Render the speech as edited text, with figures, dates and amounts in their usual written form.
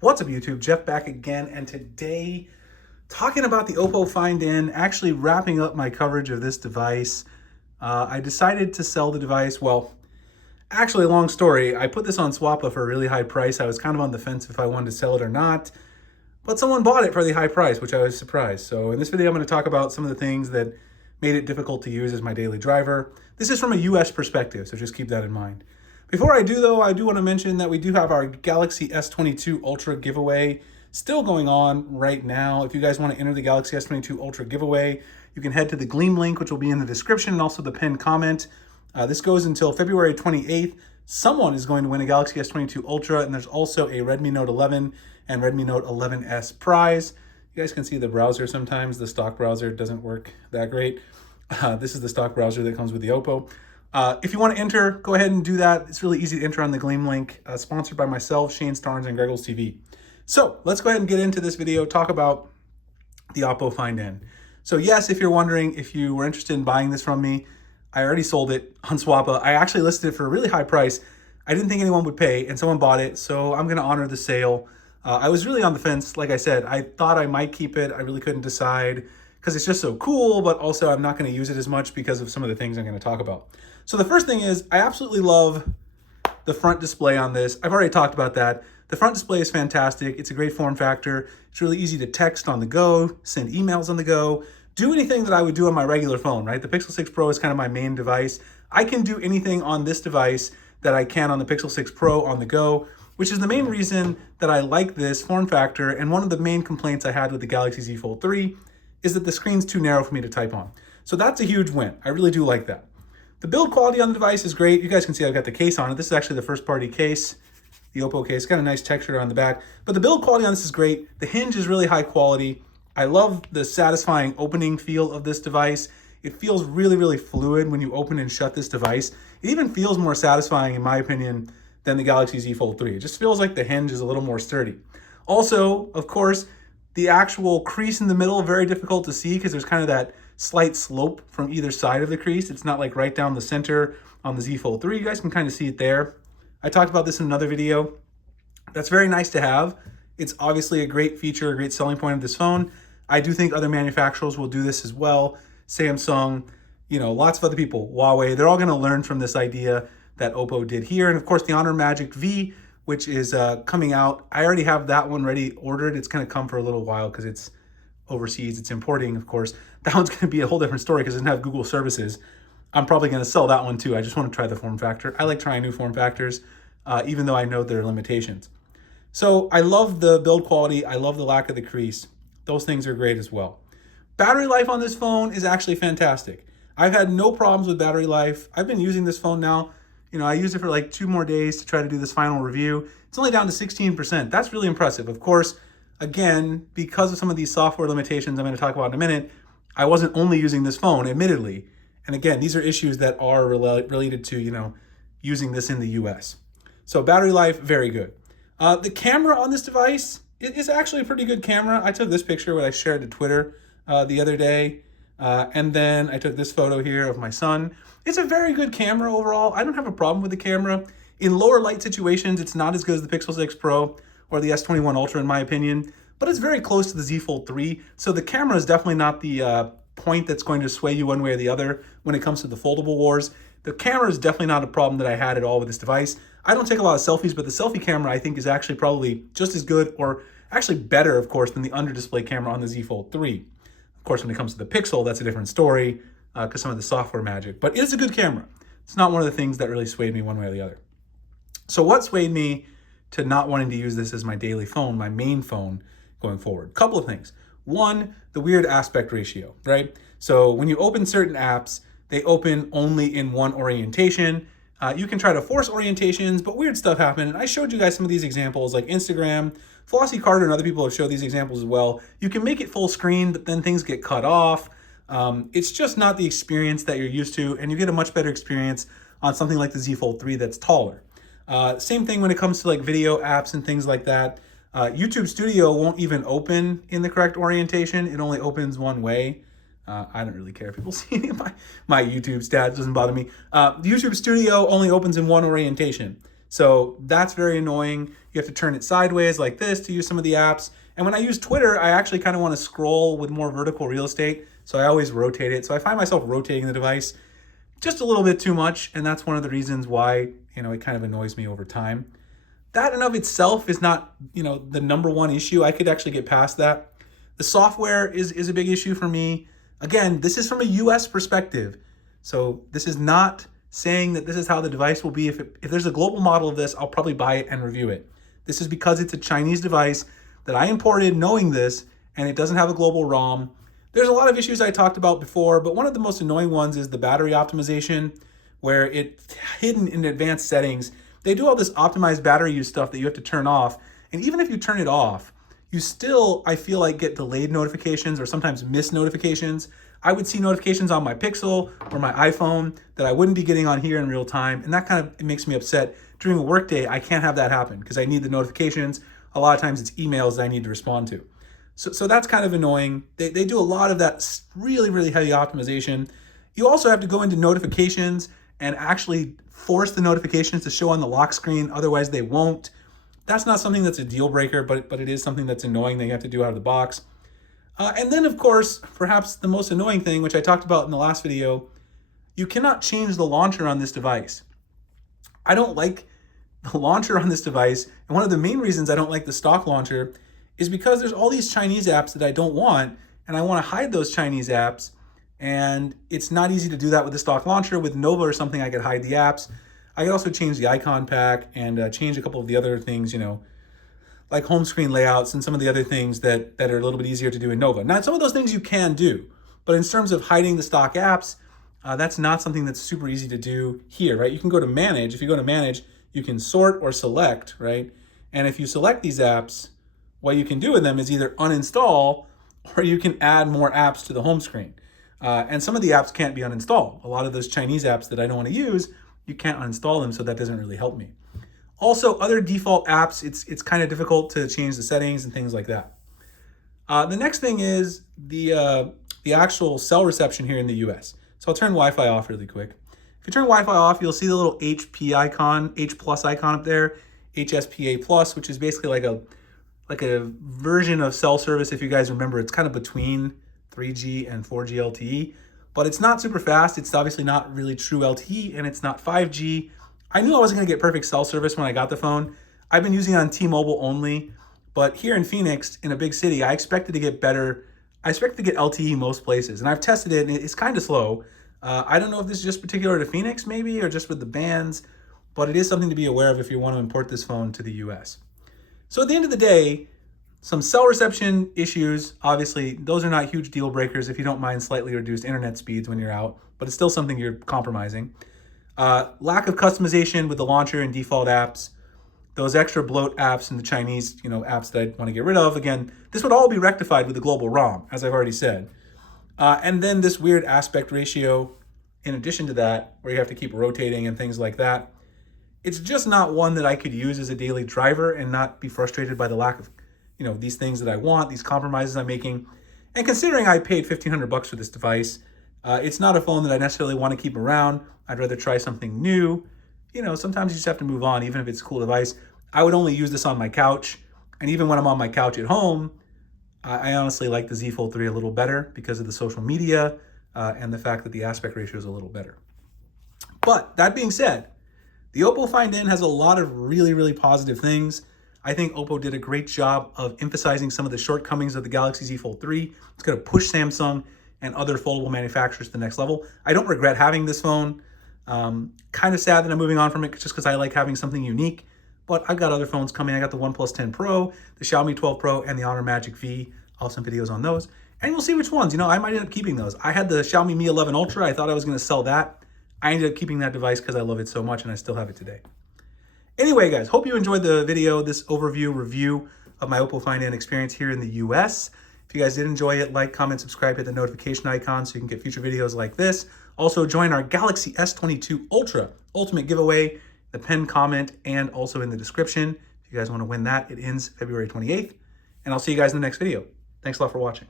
What's up YouTube? Jeff back again, and today talking about the Oppo Find N, actually wrapping up my coverage of this device. I decided to sell the device. Well, actually, long story. I put this on Swappa for a really high price. I was kind of on the fence if I wanted to sell it or not, but someone bought it for the high price, which I was surprised. So in this video, I'm going to talk about some of the things that made it difficult to use as my daily driver. This is from a US perspective, so just keep that in mind. Before I do though, I do want to mention that we do have our Galaxy S22 Ultra giveaway still going on right now. If you guys want to enter the Galaxy S22 Ultra giveaway, you can head to the Gleam link, which will be in the description and also the pinned comment. This goes until February 28th. Someone is going to win a Galaxy S22 Ultra, and there's also a Redmi Note 11 and Redmi Note 11S prize. You guys can see the browser sometimes. The stock browser doesn't work that great. This is the stock browser that comes with the Oppo. If you want to enter, go ahead and do that. It's really easy to enter on the Gleam link, sponsored by myself, Shane Starnes, and Greggles TV. So let's go ahead and get into this video, talk about the Oppo Find N. So yes, if you're wondering if you were interested in buying this from me, I already sold it on Swappa. I actually listed it for a really high price. I didn't think anyone would pay, and someone bought it, so I'm going to honor the sale. I was really on the fence. Like I said, I thought I might keep it. I really couldn't decide because it's just so cool, but also I'm not going to use it as much because of some of the things I'm going to talk about. So the first thing is, I absolutely love the front display on this. I've already talked about that. The front display is fantastic. It's a great form factor. It's really easy to text on the go, send emails on the go, do anything that I would do on my regular phone, right? The Pixel 6 Pro is kind of my main device. I can do anything on this device that I can on the Pixel 6 Pro on the go, which is the main reason that I like this form factor. And one of the main complaints I had with the Galaxy Z Fold 3 is that the screen's too narrow for me to type on. So that's a huge win. I really do like that. The build quality on the device is great. You guys can see I've got the case on it. This is actually the first party case, the Oppo case. Got a nice texture on the back, but the build quality on this is great. The hinge is really high quality. I love the satisfying opening feel of this device. It feels really, really fluid when you open and shut this device. It even feels more satisfying, in my opinion, than the Galaxy Z Fold 3. It just feels like the hinge is a little more sturdy. Also, of course, the actual crease in the middle, very difficult to see because there's kind of that slight slope from either side of the crease. It's not like right down the center on the Z Fold 3. You guys can kind of see it there. I talked about this in another video. That's very nice to have. It's obviously a great feature, a great selling point of this phone. I do think other manufacturers will do this as well. Samsung, lots of other people, Huawei, they're all going to learn from this idea that Oppo did here. And of course, the Honor Magic V, which is coming out. I already have that one ready ordered. It's going to come for a little while because it's overseas. It's importing, of course. That one's going to be a whole different story because it doesn't have Google services. I'm probably going to sell that one too. I just want to try the form factor. I like trying new form factors, even though I know there are limitations. So I love the build quality. I love the lack of the crease. Those things are great as well. Battery life on this phone is actually fantastic. I've had no problems with battery life. I've been using this phone now. I used it for like 2 more days to try to do this final review. It's only down to 16%. That's really impressive. Of course, again, because of some of these software limitations I'm going to talk about in a minute, I wasn't only using this phone, admittedly. And again, these are issues that are related to, using this in the US. So battery life, very good. The camera on this device is actually a pretty good camera. I took this picture when I shared to Twitter the other day. And then I took this photo here of my son. It's a very good camera overall. I don't have a problem with the camera. In lower light situations, it's not as good as the Pixel 6 Pro or the S21 Ultra in my opinion, but it's very close to the Z Fold 3. So the camera is definitely not the point that's going to sway you one way or the other when it comes to the foldable wars. The camera is definitely not a problem that I had at all with this device. I don't take a lot of selfies, but the selfie camera I think is actually probably just as good or actually better, of course, than the under display camera on the Z Fold 3. Of course, when it comes to the Pixel, that's a different story because some of the software magic, but it is a good camera. It's not one of the things that really swayed me one way or the other. So what swayed me to not wanting to use this as my daily phone, my main phone going forward? Couple of things. One, the weird aspect ratio, right? So when you open certain apps, they open only in one orientation. You can try to force orientations, but weird stuff happens. And I showed you guys some of these examples like Instagram. Flossie Carter and other people have showed these examples as well. You can make it full screen, but then things get cut off. It's just not the experience that you're used to, and you get a much better experience on something like the Z Fold 3 that's taller. Same thing when it comes to like video apps and things like that. YouTube Studio won't even open in the correct orientation. It only opens one way. I don't really care if people see any of my YouTube stats, doesn't bother me. YouTube Studio only opens in one orientation. So that's very annoying. You have to turn it sideways like this to use some of the apps. And when I use Twitter, I actually kind of want to scroll with more vertical real estate. So I always rotate it. So I find myself rotating the device just a little bit too much. And that's one of the reasons why, it kind of annoys me over time. That in of itself is not, the number one issue. I could actually get past that. The software is a big issue for me. Again, this is from a US perspective. So this is not saying that this is how the device will be. If there's a global model of this, I'll probably buy it and review it. This is because it's a Chinese device that I imported knowing this, and it doesn't have a global ROM. There's a lot of issues I talked about before, but one of the most annoying ones is the battery optimization, where it's hidden in advanced settings. They do all this optimized battery use stuff that you have to turn off. And even if you turn it off, you still, I feel like, get delayed notifications or sometimes missed notifications. I would see notifications on my Pixel or my iPhone that I wouldn't be getting on here in real time. And that kind of, it makes me upset. During a workday, I can't have that happen because I need the notifications. A lot of times it's emails that I need to respond to. So that's kind of annoying. They do a lot of that really, really heavy optimization. You also have to go into notifications and actually force the notifications to show on the lock screen. Otherwise they won't. That's not something that's a deal breaker, but it is something that's annoying that you have to do out of the box. And then, of course, perhaps the most annoying thing, which I talked about in the last video, you cannot change the launcher on this device. I don't like the launcher on this device. And one of the main reasons I don't like the stock launcher is because there's all these Chinese apps that I don't want, and I want to hide those Chinese apps. And it's not easy to do that with the stock launcher. With Nova or something, I could hide the apps. I could also change the icon pack and change a couple of the other things, like home screen layouts and some of the other things that are a little bit easier to do in Nova. Now, some of those things you can do, but in terms of hiding the stock apps, that's not something that's super easy to do here, right? You can go to manage. If you go to manage, you can sort or select, right? And if you select these apps, what you can do with them is either uninstall or you can add more apps to the home screen. And some of the apps can't be uninstalled. A lot of those Chinese apps that I don't want to use, you can't uninstall them, so that doesn't really help me. Also, other default apps, it's kind of difficult to change the settings and things like that. The next thing is the actual cell reception here in the US. So I'll turn Wi-Fi off really quick. If you turn Wi-Fi off, you'll see the little HP icon, H plus icon up there, HSPA plus, which is basically like a version of cell service. If you guys remember, it's kind of between 3G and 4G LTE, but it's not super fast. It's obviously not really true LTE, and it's not 5G. I knew I wasn't gonna get perfect cell service when I got the phone. I've been using it on T-Mobile only, but here in Phoenix, in a big city, I expected to get better. I expected to get LTE most places, and I've tested it, and it's kind of slow. I don't know if this is just particular to Phoenix maybe, or just with the bands, but it is something to be aware of if you want to import this phone to the US. So at the end of the day, some cell reception issues, obviously, those are not huge deal breakers if you don't mind slightly reduced internet speeds when you're out, but it's still something you're compromising. Lack of customization with the launcher and default apps, those extra bloat apps and the Chinese, apps that I want to get rid of. Again, this would all be rectified with the global ROM, as I've already said. And then this weird aspect ratio, in addition to that, where you have to keep rotating and things like that. It's just not one that I could use as a daily driver and not be frustrated by the lack of, these things that I want, these compromises I'm making. And considering I paid $1,500 for this device, it's not a phone that I necessarily want to keep around. I'd rather try something new. Sometimes you just have to move on, even if it's a cool device. I would only use this on my couch. And even when I'm on my couch at home, I honestly like the Z Fold 3 a little better because of the social media and the fact that the aspect ratio is a little better. But that being said, the Oppo Find N has a lot of really, really positive things. I think Oppo did a great job of emphasizing some of the shortcomings of the Galaxy Z Fold 3. It's going to push Samsung and other foldable manufacturers to the next level. I don't regret having this phone. Kind of sad that I'm moving on from it just because I like having something unique. But I've got other phones coming. I got the OnePlus 10 Pro, the Xiaomi 12 Pro, and the Honor Magic V. I'll have some videos on those. And we'll see which ones. I might end up keeping those. I had the Xiaomi Mi 11 Ultra. I thought I was going to sell that. I ended up keeping that device because I love it so much, and I still have it today. Anyway, guys, hope you enjoyed the video, this overview review of my Oppo Find N experience here in the US. If you guys did enjoy it, like, comment, subscribe, hit the notification icon so you can get future videos like this. Also, join our Galaxy S22 Ultra Ultimate giveaway, the pinned comment, and also in the description. If you guys want to win that, it ends February 28th. And I'll see you guys in the next video. Thanks a lot for watching.